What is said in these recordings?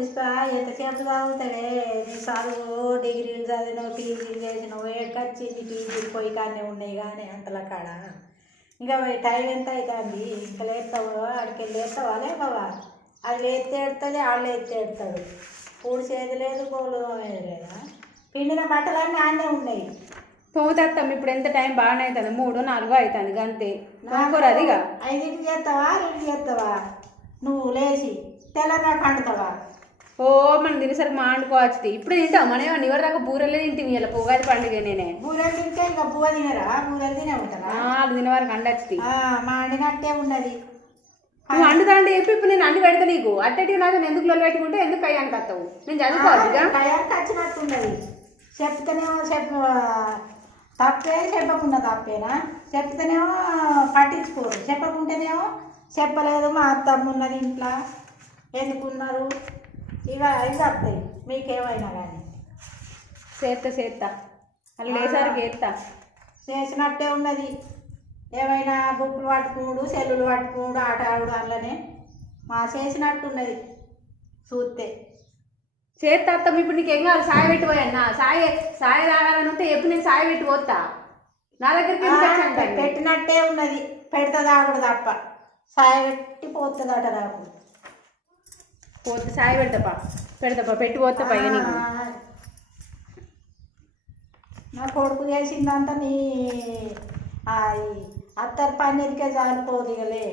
పుష్ప ఎంతసేపు తాగుతాడే నీ చదువు డిగ్రీలు చదివినావు పీజీలు చేసినావు ఏడుకొచ్చింది పీజీలు పోయి కానీ ఉన్నాయి కానీ అంతల కాడ ఇంకా టైం ఎంత అవుతుంది ఇంకా లేస్తావు ఆడికి లేస్తావా లేవా అది లేస్తే ఎడుతుంది వాళ్ళు లేస్తే ఎడతాడు పూడి చేతి లేదు కోలు లేదా పిండిన బట్టలన్నీ ఆనే ఉన్నాయి తోమతత్తం ఇప్పుడు ఎంత టైం బాగానే అవుతుంది 3 4 అవుతుంది అంతే అది 5ంటికి చేస్తావా 2ంటికి చేస్తావా నువ్వు లేచి తెల్లగా కండుతావా ఓ మనం తినేసరికి మాండుకోవచ్చు ఇప్పుడు తింటావు మనం ఏమన్నా ఎవరి దాకా బూరెలే తింటుంది ఇలా ఉగాది పండుగ నేనే బూరెలు తింటే ఇంకా బువ్వ తినరా బూరెలు తినే ఉంటారా వాళ్ళు తినే వారికి అండొచ్చి మాడినట్టే ఉన్నది నువ్వు అండుతా అంటే చెప్పి ఇప్పుడు నేను అండి పెడతా నీకు అట్టటి నాకు ఎందుకు లొల్లి పెట్టుకుంటే ఎందుకు కయ్యానికి వస్తావు నేను చదువుకోవచ్చు కయ్యానికి వచ్చినట్టున్నది చెప్తేనేమో తప్పే చెప్పకుండా తప్పేనా చెప్తేనేమో పట్టించుకోరు చెప్పకుంటేనేమో చెప్పలేదు మా అత్తమ్మ ఉన్నది ఇంట్లో ఎందుకున్నారు ఇవి వస్తాయి మీకేమైనా కానీ చేస్తా అలా లేసారికి చేస్తా చేసినట్టే ఉన్నది ఏమైనా బుక్కులు పట్టుకున్నాడు సెల్లులు పట్టుకున్నాడు ఆట ఆడు అందులోనే చేసినట్టున్నది చూస్తే చేస్తా ఇప్పుడు నీకు ఏం కావాలి సాయ పెట్టిపోయన్నా సాయ రాగాలని ఉంటే ఎప్పుడు నేను సాయ పెట్టి పోతా నా దగ్గరికి పెట్టినట్టే ఉన్నది పెడతా కూడా తప్ప సాయ పెట్టి పోతుందట నాకు పోతే సాయ పెడతాపా పెట్టి పోతా పైన నా కొడుకు చేసిందంతా నీ అత్తరు పన్నీరికే జారిపోదు ఇకలే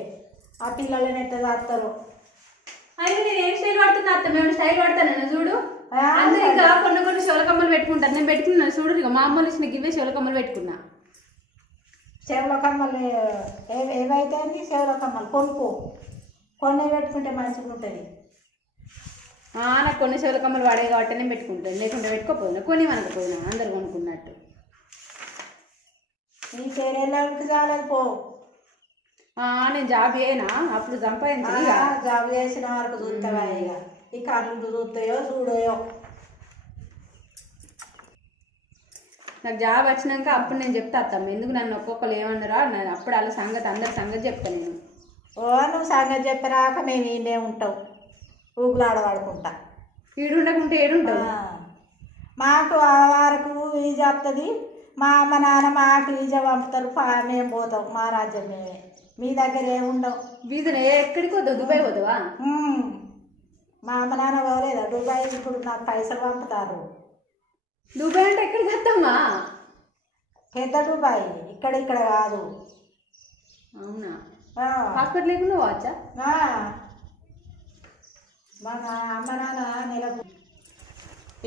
ఆ పిల్లలని ఎట్లా చేస్తారు అయితే నేను ఏం స్టైల్ పడుతున్నా అత్త మేము స్టైల్ పడతాను చూడు అందులో ఇంకా కొన్ని శివలకమ్మలు పెట్టుకుంటాను నేను పెట్టుకున్నాను చూడు ఇక మా అమ్మలు ఇచ్చిన ఇవే శివలకమ్మలు పెట్టుకున్నా చెవుల కమ్మలు ఏవైతే చెవుల కమ్మలు కొన్ని పెట్టుకుంటే మంచిగా ఉంటుంది నాకు కొన్ని శివలకమ్మలు వాడే కాబట్టి నేను పెట్టుకుంటాను లేకుంటే పెట్టుకోపోయినా కొన్ని మనకపోయినా అందరు కొనుక్కున్నట్టు నీ పేరేళ్ళకి చాలదు పో నేను జాబ్ చేయనా అప్పుడు సంపాదించి జాబ్ చేసిన వరకు చూస్తావా ఇక ఈ కళ్ళు చూస్తాయో చూడయో నాకు జాబ్ వచ్చినాక అప్పుడు నేను చెప్తా అత్తమ్మ ఎందుకు నన్ను ఒక్కొక్కరు ఏమన్నారా అప్పుడు వాళ్ళ సంగతి అందరి సంగతి చెప్తాను నేను నువ్వు సంగతి చెప్పరాక మేము ఈడే ఉంటావు ఊగులాడవాడుకుంటా ఈడుండకుంటే ఏడుంటావు మాకు ఆ వరకు ఈజీ వస్తుంది మా అమ్మ నాన్న మాకు ఈజీ పంపుతారు మేము పోతాం మా రాజ్యం మేమే మీ దగ్గర ఏముండవు వీధులు ఎక్కడికి వద్దావు దుబాయ్ పోతావా మా అమ్మ నాన్న పోలేదా దుబాయ్ ఇప్పుడు నాకు పైసలు పంపుతారు దుబాయ్ అంటే ఎక్కడికి వస్తామా పెద్ద దుబాయ్ ఇక్కడ కాదు అవునా హాస్పిటల్ లేకుండా పోవచ్చా మా అమ్మ నాన్న నెలకు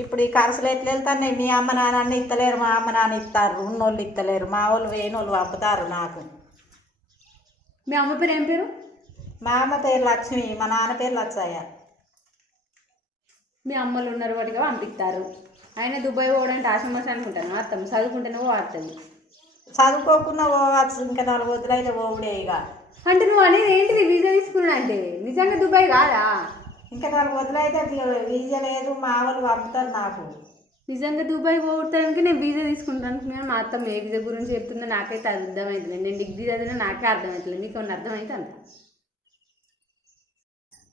ఇప్పుడు ఈ ఖర్చులు ఎట్లా వెళ్తున్నాయి మీ అమ్మ నాన్న ఇస్తలేరు మా అమ్మ నాన్న ఇస్తారు ఉన్నోళ్ళు ఇస్తలేరు మా వాళ్ళు వేణోళ్ళు పంపుతారు నాకు మీ అమ్మ పేరు ఏం పేరు మా అమ్మ పేరు లక్ష్మి మా నాన్న పేరు లక్షయ్య మీ అమ్మలు ఉన్నారు వాటిగా పంపిస్తారు ఆయన దుబాయ్ పోవడానికి ఆశమర్శ అనుకుంటాను అర్థం చదువుకుంటేనే పోతుంది చదువుకోకుండా పోవచ్చు ఇంకా 4 రోజులు అయితే పోవుడే ఇక అంటే నువ్వు అనేది ఏంటిది వీజా తీసుకున్నా అంటే నిజంగా దుబాయ్ కాదా ఇంకా 4 రోజులు అయితే వీజా లేదు మా వాళ్ళు పంపుతారు నాకు నిజంగా దుబాయ్ పోవడానికి నేను వీజా తీసుకుంటాను నేను మా అత్తమ్మ ఏ వీజా గురించి చెప్తుందో నాకైతే అర్థమవుతుంది నేను డిగ్రీ చదివినా నాకే అర్థమవుతుంది మీకు కొన్ని అర్థమైతే అంత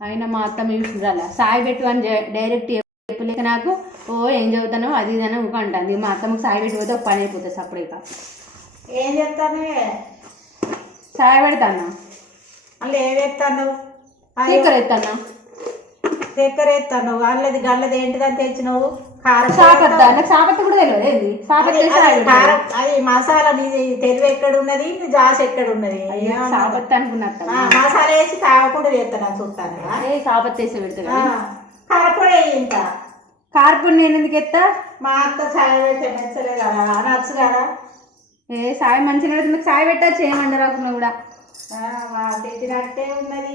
అయినా మా అత్తమ్మ చూడాల సాయి పెట్టు అని డైరెక్ట్ చెప్పలేక నాకు ఏం చదువుతానో అది ఇదని ఊకంటుంది మా అత్తమ్మకి సాయి పెట్టి పోతే ఒక పని అయిపోతుంది సపరేట్గా ఏం చెప్తానే సాయి పెడతాను అందులో ఏం ఎత్తాను చక్కెర ఎత్తాను చక్కెర ఎత్తాను గల్లది ఏంటిదని తెచ్చినావు సాపత్త కూడా తెలియదు కారం అది మసాలా నీది తెలివి ఎక్కడ ఉన్నది జాస్ ఎక్కడ ఉన్నది సాపత్త అనుకున్నా మసాలా వేసి కాకుండా చేస్తాను చూస్తాను సాపత్త వేసి పెడతాను కారపొడి ఇంకా కారపొడి నేను ఎందుకు ఎత్తా మా అత్త సాయ పెడితే మెచ్చలే కదా అనొచ్చు కదా సాయి మంచిగా మీకు సాయి పెట్టా చేయమండి రాకుండా కూడా మా పెట్టినట్టే ఉన్నది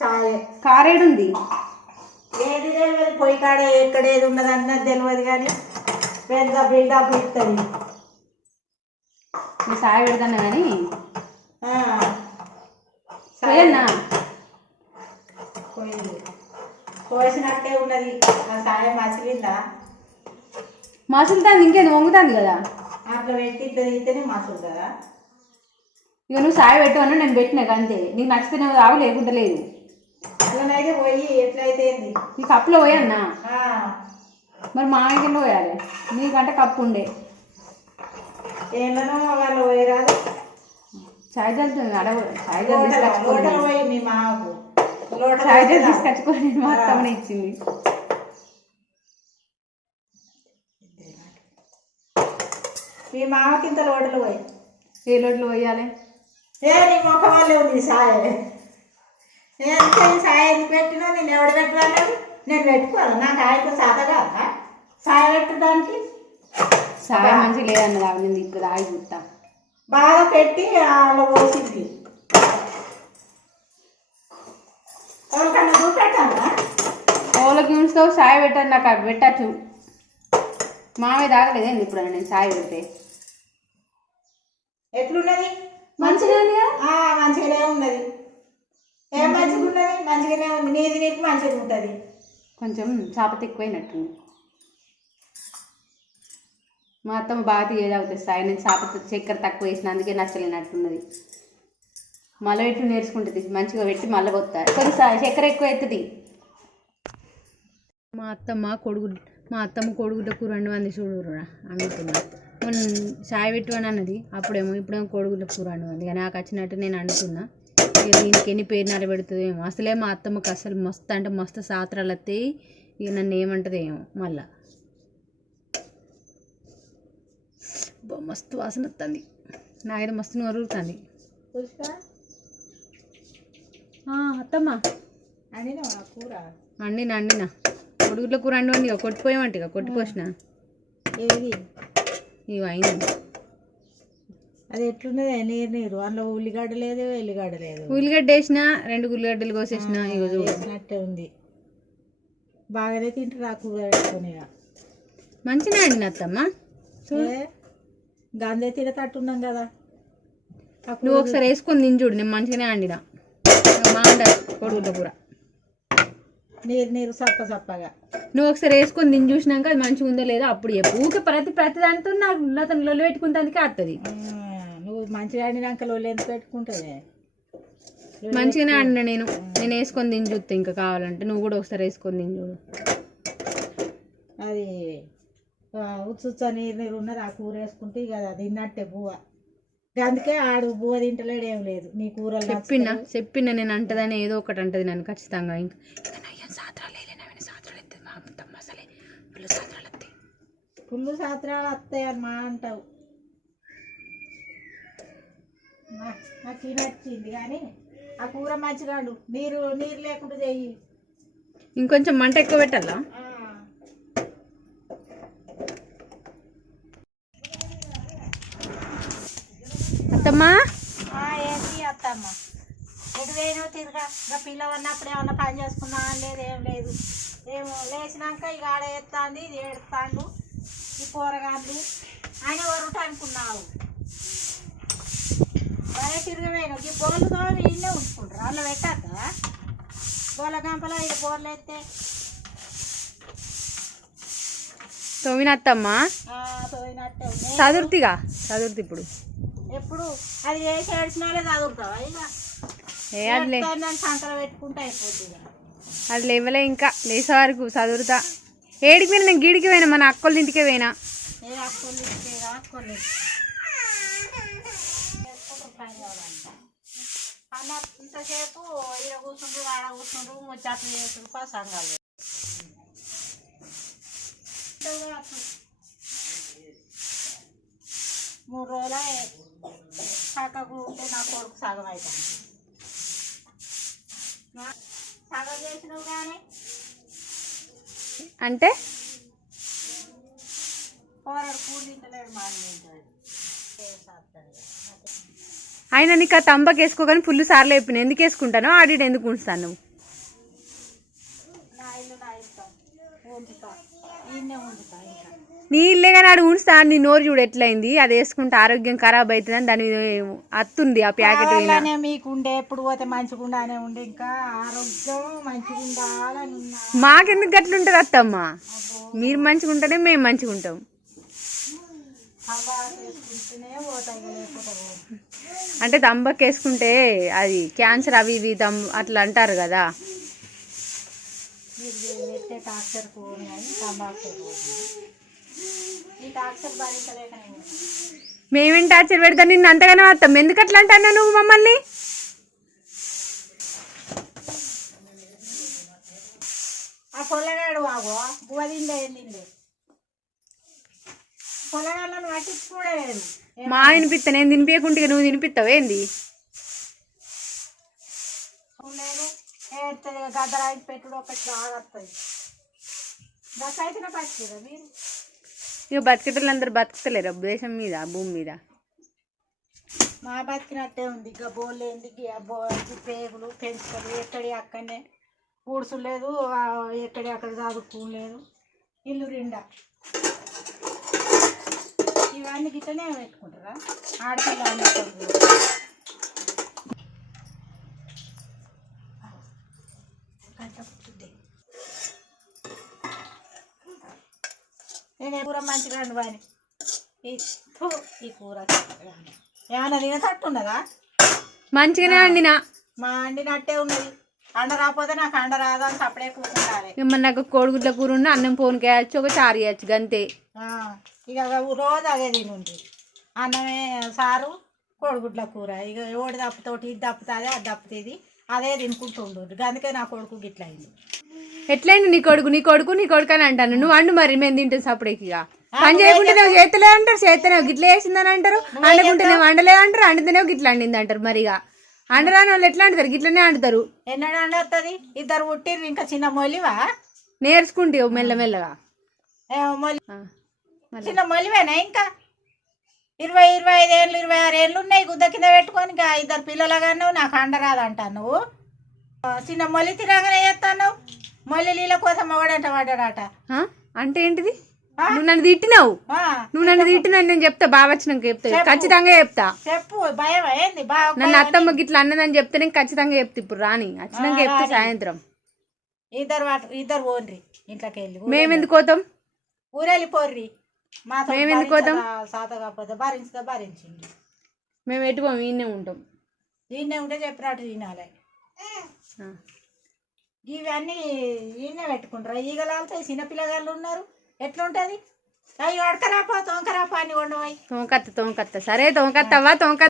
చాయ్ కారేడు ఉంది ఏది తెలియదు పొయ్యి కాడ ఎక్కడ ఏది ఉన్నది అన్నది తెలియదు కానీ పెద్ద బిల్డప్ ఇస్తుంది సాయి పెడతాను కానీ సరేనా పోయింది పోసినట్టే ఉన్నది ఆ సాయం మసిలిందా మసులుతుంది ఇంకేది వంగుతుంది కదా అట్లా పెట్టి ఇట్లా తీస్తేనే మసులుతుందా ఇక నువ్వు సాయి పెట్టు అన్నా నేను పెట్టినా అంతే నీకు నచ్చితే తాగు లేకుండా లేదు అలానైతే పోయి ఎట్లయితే ఏంది? ఈ కప్పులో పోయన్నా ఆ, మరి మామయ్యకి పోయాలి నీకంటే కప్పు ఉండే ఏంటనో వాళ్ళు పోయిరాదు. చాయ్ జల్లుతుంది అడగ చాయ్ జల్ లోటలు తీసుకొచ్చుకోండి పోయి మీ మామకు లోటలు చాయ్ జల్ తీసుకొచ్చుకొని మా అత్తమ్మని ఇచ్చింది. మీ మామకి ఇంత లోటలు పోయి ఏ లోట్లు పోయాలి నీ మొక్క వాళ్ళే ఉంది సాయ. సాయ ఎందుకు పెట్టినా నేను ఎవడు పెట్టాను? నేను పెట్టుకోను. నాకు ఆయనకు సాత కాదా సాయ పెట్టడానికి? చాయ్ మంచిగా లేదన్నది అవి నేను ఇప్పుడు ఆగి చూస్తా. బాగా పెట్టి అలా పోసింది. ఎవరికన్నా చూపెట్టానా? ఓళ్ళకి ఉంచుతావు చాయ్ పెట్టాను నాకు అవి పెట్టచ్చు. మామయ్య తాగలేదండి ఇప్పుడు నేను చాయ్ పెడితే. ఎట్లున్నది? మంచిగా మంచిగానే ఉన్నది. ఏం మంచిగా ఉన్నది? మంచిగానే ఉంది. నీది నీకు మంచిగా ఉంటుంది. కొంచెం చాపత ఎక్కువైనట్టుంది. మా అత్తమ్మ బాగా తీయదాగుతుంది చాయ్. నేను చాపత చక్కెర తక్కువ వేసిన అందుకే నచ్చలేనట్టున్నది. మళ్ళీ పెట్టి నేర్చుకుంటుంది మంచిగా పెట్టి మళ్ళీ పోతాయి. కొంచెం చక్కెర ఎక్కువ అవుతుంది. మా అత్తమ్మ కొడుగుడ్డ కూర వండి చూడురా అనుకున్నా. మొన్న చాయ్ పెట్టువని అన్నది ఇప్పుడేమో కోడిగుడ్ల కూర వండి నాకు వచ్చినట్టు నేను అనుకున్నా. ఇక దీనికి ఎన్ని పేరునాలు పెడుతుందేమో. అసలే మా అత్తమ్మకి అసలు మస్తు అంటే మస్తు సాత్రాలు వస్తాయి. ఇక నన్ను ఏమంటుంది ఏమో మళ్ళా. మస్తు వాసన వస్తుంది. నాకైతే మస్తు నోరుతుంది. అత్తమ్మ కూర అండినా కొడుగుడ్ల కూర వండి ఇక కొట్టిపోయామంట. ఇక కొట్టిపోసిన ఏది ఇవి అయింది. అది ఎట్లున్నది? నీరు అందులో ఉల్లిగడ్డ లేదు ఎల్లిగడ్డ లేదు. ఉల్లిగడ్డ వేసిన 2 ఉల్లిగడ్డలు కోసేసిన వేసినట్టే ఉంది. బాగానే తింటారు ఆ కూర పెట్టుకొని. మంచిగా అండి అత్తమ్మ గందే తినతట్టున్నాం కదా. నువ్వు ఒకసారి వేసుకొని తిని చూడు. నేను మంచిగానే వండినా. బాగుంటుంది కొడుగుడ్ల కూర. నీరు సప్పగా నువ్వు ఒకసారి వేసుకొని తిని చూసినాక అది మంచిగా ఉందో లేదో అప్పుడు చెప్పు. ఊకే ప్రతి దాంతో నాకు లొల్లి పెట్టుకుంటానికి వస్తుంది. నువ్వు మంచిగా వండినాక లొల్లి ఎంత పెట్టుకుంటుంది? మంచిగానే వండినా నేను వేసుకొని తిని చూస్తా. ఇంకా కావాలంటే నువ్వు కూడా ఒకసారి వేసుకొని తిని చూడు. అది ఉత్సుచ్చ నీరు ఉన్నది. ఆ కూర వేసుకుంటే ఇక అది తిన్నట్టే బువ్వ. అందుకే ఆడు బువ్వ తింటలేడు ఏం లేదు. నీ కూరలు చెప్పిన నేను అంటదని ఏదో ఒకటి అంటది నన్ను ఖచ్చితంగా. ఇంకా సాత్రాలు ఎత్తుంది మా అత్తమ్మ. అసలే ఫుల్ సాత్రాలు వస్తాయి అని మా అంటావు. నాకు నచ్చింది కానీ ఆ కూర మంచిగా నీరు లేకుండా చెయ్యి. ఇంకొంచెం మంట ఎక్కువ పెట్టాలా? అత్తమ్మా ఏంటి అత్తమ్మ? ఎటు వేయను తిరగా. ఇంకా పిల్ల ఉన్నప్పుడు ఏమన్నా పని చేసుకున్నా లేదు ఏం లేదు. ఏమో లేచినాక ఇక ఆడ ఎత్తాంది ఇది ఏడుస్తాడు ఈ కూరగాయలు. ఆయన వరుట అనుకున్నావు అదే తిరగవేను. ఈ బోర్లు తోమి ఇన్నే ఉంచుకుంటారు. అందులో పెట్టాక బోర్ల గంపలో ఇది బోర్లు ఎత్తే తోమినత్తమ్మా తోమినట్టే చదురుతి ఇప్పుడు ఎప్పుడు అది వేసి ఏడ్చినాలే చదువుతావా? ఇక సంకర పెట్టుకుంటే అయిపోతుంది. అది లేవలే ఇంకా లేసే వరకు చదువుతా. ఏడికి పోయినా నేను గీడికి పోయినా మన అక్కోళ్ళ ఇంటికే పోయినా. ఇంతసేపు ఈడ కూర్చుంటారు ఆడ కూర్చుంటారు ముచ్చట్లు చేసుడు సంఘాలు 3 రోజుల కాకకు ఉంటే నా కొడుకు సగం అవుతాను. సగం చేసినావు కానీ అంటే పోరాడు కూడి తింటలేడు మాని తింటాడు. ఆయన నీకు ఆ తంబాకు వేసుకోగానే ఫుల్ సార్లు చెప్పిన ఎందుకు వేసుకుంటానో ఆడి ఎందుకు ఉంచుతాను నువ్వు? నా ఇల్లు నా ఇష్టం ఉంచుతా ఈయనే ఉంచుతా. ఇంకా నీ ఇల్లే కానీ ఆడు ఉంచుతా. నీ నోరు చూడు ఎట్లయింది. అది వేసుకుంటే ఆరోగ్యం ఖరాబ్ అవుతుందని దాని అత్తుంది ఆ ప్యాకెట్. మీకు ఉండే ఎప్పుడు పోతే మంచిగా ఉండానే ఉండే ఇంకా ఆరోగ్యం మంచిగా ఉండాలని. మాకెందుకు గట్లుంటుంది అత్తమ్మ? మీరు మంచిగా ఉంటేనే మేము మంచిగా ఉంటాం. అంటే తంబాకు వేసుకుంటే అది క్యాన్సర్ అవి ఇవి అట్లా అంటారు కదా. మీరు పెట్టే టాక్టర్ పోను కానీ తంబాకు పోతుంది. ఈ టాక్టర్ భరించలేకనే మేమేం టార్చర్ పెడతాను నిన్ను అంతగానే వస్తాం. ఎందుకు అట్లా అంటున్నా నువ్వు మమ్మల్ని? ఆ పొల్లగాడు ఆగో బువ్వ తిండే ఏం తిండే పొల్లగాళ్ళని పట్టించుకోలేదు. మా తినిపిస్తా, నేను తినిపించకుంటే నువ్వు తినిపిస్తావు ఏంది? లేదు ఏడుతుంది గద్దరాయి పెట్టుడు ఒకటి ఆగొస్తుంది. దశైతేనే పట్టిరా మీరు. ఇక బతికేటోళ్ళు అందరు బతుకుతలేరు దేశం మీద భూమి మీద. మా బతికినట్టే ఉంది. ఇక బోలేంది పేగులు పెంచుకొని ఎక్కడి అక్కడనే ఊడ్సు లేదు, ఎక్కడి అక్కడ చదువుకోలేదు. ఇల్లు నిండా ఇవన్నీ గిట్టనే పెట్టుకుంటారా ఆడపిల్ల. నేను కూర మంచిగా రండి వాని ఈ కూర ఏమన్నా తినసట్టున్నదా? మంచిగానే అండినా. మా అండినట్టే ఉన్నది. అండ రాకపోతే నాకు అండ రాదు అని అప్పుడే కూర్చుంటాలి. మరి నాకు కోడిగుడ్ల కూర ఉన్న అన్నం పోనుకి వేయచ్చు, ఒక చారు వేయచ్చు గంతే. ఇక రోజు అదే తినుంది. అన్నమే సారు కోడిగుడ్ల కూర. ఇక ఓడి దప్పుతోటి ఇది దప్పుతుంది అది దప్పుతుంది అదే తినుకుంటుండు. అందుకే నా కొడుకు గిట్ల అయింది. ఎట్లయింది నీ కొడుకు? నీ కొడుకు నీ కొడుకు అని అంటాను. నువ్వు అండు మరి మేము తింటాం సపరేట్. ఇక పని చేయకుంటే నువ్వు చేతలే అంటారు, చేతనే గిట్ల వేసిందని అంటారు, అండుకుంటేనే వండలే అంటారు, అండుతూనే గిట్ల అండింది అంటారు. మరిగా అండరాని వాళ్ళు ఎట్లా అంటారు? గిట్లనే అంటారు. ఎన్నడూ అండొస్తుంది? ఇద్దరు పుట్టిర్రు ఇంకా చిన్న మొలివా? నేర్చుకుంటావు మెల్లమెల్లగా. చిన్న మొలివేనా? ఇంకా 20-25 ఏళ్ళు 26 ఏళ్ళు ఉన్నాయి గుద్ద కింద పెట్టుకొని. ఇంకా ఇద్దరు పిల్లలుగాను నాకు అండరాదంటాను. నువ్వు చిన్న మొలి తిరగానే చేస్తాను. మొల్లి నీళ్ళ కోసం మొగడంట పడ్డాడట. అంటే ఏంటిది? నువ్వు నన్ను తిట్టినావు. నువ్వు నన్ను తిట్టినావు నేను చెప్తా. బాగా వచ్చినాక చెప్తా, ఖచ్చితంగా చెప్తా. చెప్పు. భయం ఏంది? నన్ను అత్తమ్మ గిట్లా అన్నదని చెప్తే నేను ఖచ్చితంగా చెప్తా. ఇప్పుడు రాని వచ్చినాక చెప్తా సాయంత్రం. ఇద్దరు పోన్రి ఇంట్లోకి వెళ్ళి. మేమెందుకు పోతాం? ఊరెళ్ళిపోర్రి. మాతో మేమెందుకు పోతాం? సాత కాకపోతే భరించింది. మేము ఎటుపోం, ఈయనే ఉంటాం. దీన్నే ఉంటే చెప్పినట్టు తినాలి. ఇవన్నీ ఈయనే పెట్టుకుంటారు. ఈగలాలతో చిన్నపిల్లగాళ్ళు ఉన్నారు. ఎట్లుంటుంది? అయ్యి అడకరాపా తొంకరాపా అని వండవాయి. తోంకత్త సరే తోంకత్తవా తోంకత్త.